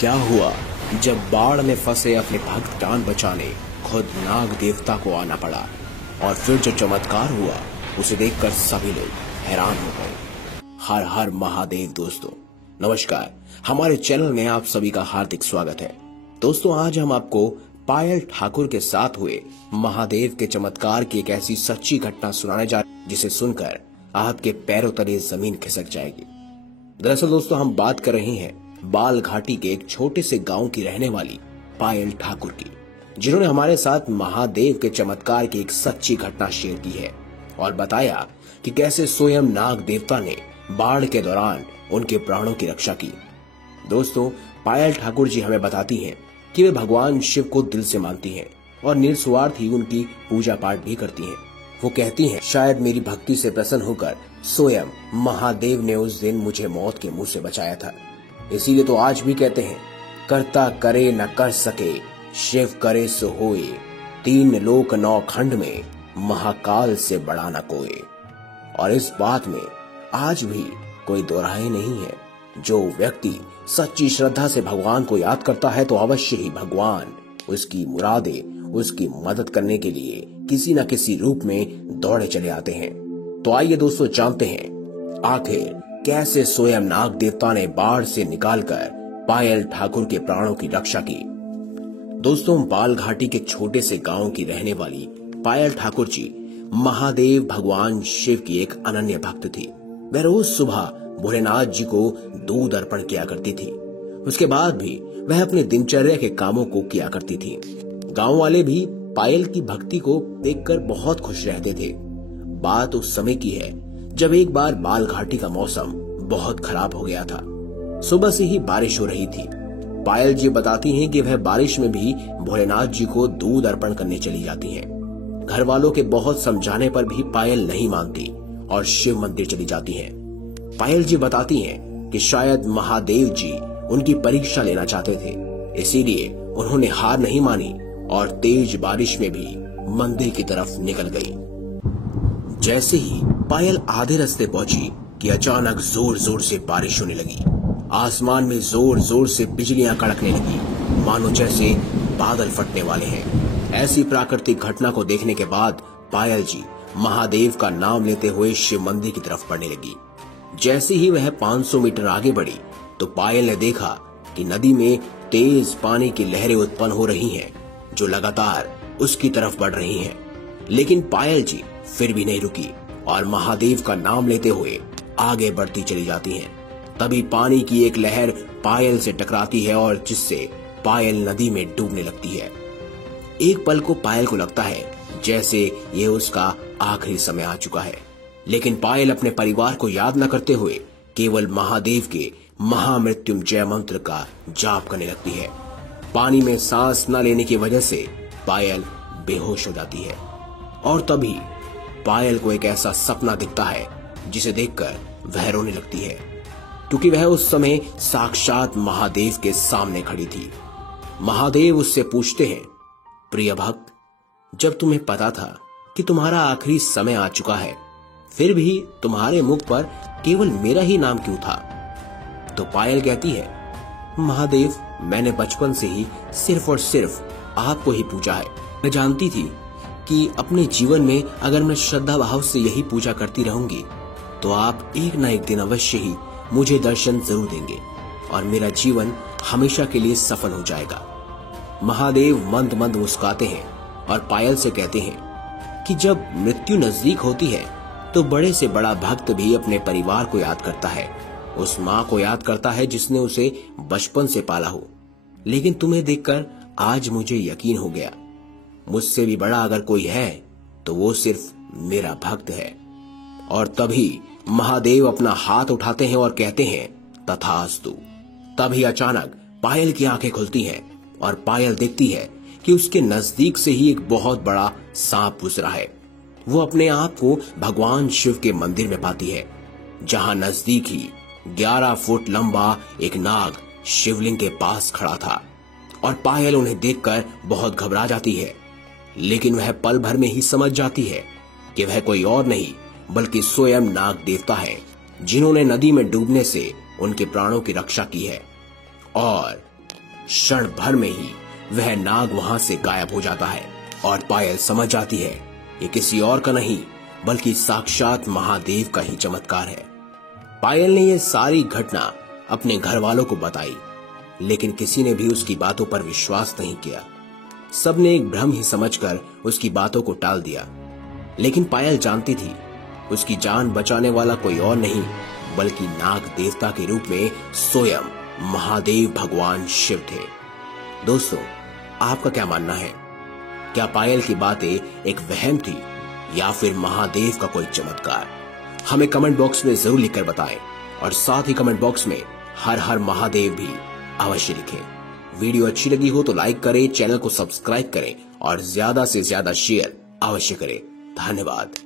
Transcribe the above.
क्या हुआ जब बाढ़ में फंसे अपने भक्त जान बचाने खुद नाग देवता को आना पड़ा, और फिर जो चमत्कार हुआ उसे देखकर सभी लोग हैरान हो गए। हर हर महादेव। दोस्तों नमस्कार, हमारे चैनल में आप सभी का हार्दिक स्वागत है। दोस्तों आज हम आपको पायल ठाकुर के साथ हुए महादेव के चमत्कार की एक ऐसी सच्ची घटना सुनाने जा रहे हैं जिसे सुनकर आपके पैरों तले जमीन खिसक जाएगी। दरअसल दोस्तों हम बात कर रहे हैं बाल घाटी के एक छोटे से गांव की रहने वाली पायल ठाकुर की, जिन्होंने हमारे साथ महादेव के चमत्कार की एक सच्ची घटना शेयर की है और बताया कि कैसे स्वयं नाग देवता ने बाढ़ के दौरान उनके प्राणों की रक्षा की। दोस्तों पायल ठाकुर जी हमें बताती हैं कि वे भगवान शिव को दिल से मानती हैं और निस्वार्थ ही उनकी पूजा पाठ भी करती हैं। वो कहती हैं, शायद मेरी भक्ति से प्रसन्न होकर स्वयं महादेव ने उस दिन मुझे मौत के मुंह से बचाया था। इसीलिए तो आज भी कहते हैं, करता करे न कर सके शिव करे सो होए, तीन लोक नौ खंड में महाकाल से बड़ा न कोई। और इस बात में आज भी कोई दो राय नहीं है। जो व्यक्ति सच्ची श्रद्धा से भगवान को याद करता है तो अवश्य ही भगवान उसकी मुरादें, उसकी मदद करने के लिए किसी न किसी रूप में दौड़े चले आते हैं। तो आइए दोस्तों जानते हैं आखिर कैसे स्वयं नाग देवता ने बाढ़ से निकालकर पायल ठाकुर के प्राणों की रक्षा की। दोस्तों बाल घाटी के छोटे से गांव की रहने वाली पायल ठाकुर जी महादेव भगवान शिव की एक अनन्य भक्त थी। वह रोज सुबह भोलेनाथ जी को दूध अर्पण किया करती थी। उसके बाद भी वह अपने दिनचर्या के कामों को किया करती थी। गांव वाले भी पायल की भक्ति को देखकर बहुत खुश रहते थे। बात उस समय की है जब एक बार बाल घाटी का मौसम बहुत खराब हो गया था। सुबह से ही बारिश हो रही थी। पायल जी बताती हैं कि वह बारिश में भी भोलेनाथ जी को दूध अर्पण करने चली जाती हैं। घर वालों के बहुत समझाने पर भी पायल नहीं मानती और शिव मंदिर चली जाती हैं। पायल जी बताती हैं कि शायद महादेव जी उनकी परीक्षा लेना चाहते थे, इसीलिए उन्होंने हार नहीं मानी और तेज बारिश में भी मंदिर की तरफ निकल गई। जैसे ही पायल आधे रास्ते पहुंची कि अचानक जोर जोर से बारिश होने लगी। आसमान में जोर जोर से बिजलियां कड़कने लगी, मानो जैसे बादल फटने वाले हैं। ऐसी प्राकृतिक घटना को देखने के बाद पायल जी महादेव का नाम लेते हुए शिव मंदिर की तरफ बढ़ने लगी। जैसे ही वह 500 मीटर आगे बढ़ी तो पायल ने देखा कि नदी में तेज पानी की लहरें उत्पन्न हो रही हैं, जो लगातार उसकी तरफ बढ़ रही हैं। लेकिन पायल जी फिर भी नहीं रुकी और महादेव का नाम लेते हुए आगे बढ़ती चली जाती हैं। तभी पानी की एक लहर पायल से टकराती है और जिससे पायल नदी में डूबने लगती है। एक पल को पायल को लगता है जैसे ये उसका आखिरी समय आ चुका है, लेकिन पायल अपने परिवार को याद न करते हुए केवल महादेव के महामृत्युंजय मंत्र का जाप करने लगती है। पानी में सांस न लेने की वजह से पायल बेहोश हो जाती है और तभी पायल को एक ऐसा सपना दिखता है जिसे देखकर वह रोने लगती है, क्योंकि वह उस समय साक्षात महादेव के सामने खड़ी थी। महादेव उससे पूछते हैं, प्रिय भक्त, जब तुम्हें पता था कि तुम्हारा आखिरी समय आ चुका है, फिर भी तुम्हारे मुख पर केवल मेरा ही नाम क्यों था? तो पायल कहती है, महादेव, मैंने बचपन से ही सिर्फ और सिर्फ आपको ही पूजा है। मैं जानती थी कि अपने जीवन में अगर मैं श्रद्धा भाव से यही पूजा करती रहूंगी तो आप एक न एक दिन अवश्य ही मुझे दर्शन जरूर देंगे और मेरा जीवन हमेशा के लिए सफल हो जाएगा। महादेव मंद मंद मुस्कुराते हैं और पायल से कहते हैं कि जब मृत्यु नजदीक होती है तो बड़े से बड़ा भक्त भी अपने परिवार को याद करता है, उस माँ को याद करता है जिसने उसे बचपन से पाला हो। लेकिन तुम्हें देखकर आज मुझे यकीन हो गया, मुझसे भी बड़ा अगर कोई है तो वो सिर्फ मेरा भक्त है। और तभी महादेव अपना हाथ उठाते हैं और कहते हैं, तथास्तु। तभी अचानक पायल की आंखें खुलती हैं और पायल देखती है कि उसके नजदीक से ही एक बहुत बड़ा सांप गुजरा है। वो अपने आप को भगवान शिव के मंदिर में पाती है, जहां नजदीक ही 11 फुट लंबा एक नाग शिवलिंग के पास खड़ा था। और पायल उन्हें देखकर बहुत घबरा जाती है, लेकिन वह पल भर में ही समझ जाती है कि वह कोई और नहीं बल्कि स्वयं नाग देवता है, जिन्होंने नदी में डूबने से उनके प्राणों की रक्षा की है। और क्षण भर में ही वह नाग वहां से गायब हो जाता है और पायल समझ जाती है ये किसी और का नहीं बल्कि साक्षात महादेव का ही चमत्कार है। पायल ने यह सारी घटना अपने घर वालों को बताई, लेकिन किसी ने भी उसकी बातों पर विश्वास नहीं किया। सबने एक भ्रम ही समझकर उसकी बातों को टाल दिया। लेकिन पायल जानती थी उसकी जान बचाने वाला कोई और नहीं बल्कि नाग देवता के रूप में स्वयं महादेव भगवान शिव थे। दोस्तों, आपका क्या मानना है? क्या पायल की बातें एक वहम थी या फिर महादेव का कोई चमत्कार? हमें कमेंट बॉक्स में जरूर लिखकर बताएं और साथ ही कमेंट बॉक्स में हर हर महादेव भी अवश्य लिखें। वीडियो अच्छी लगी हो तो लाइक करें, चैनल को सब्सक्राइब करें और ज्यादा से ज्यादा शेयर अवश्य करें। धन्यवाद।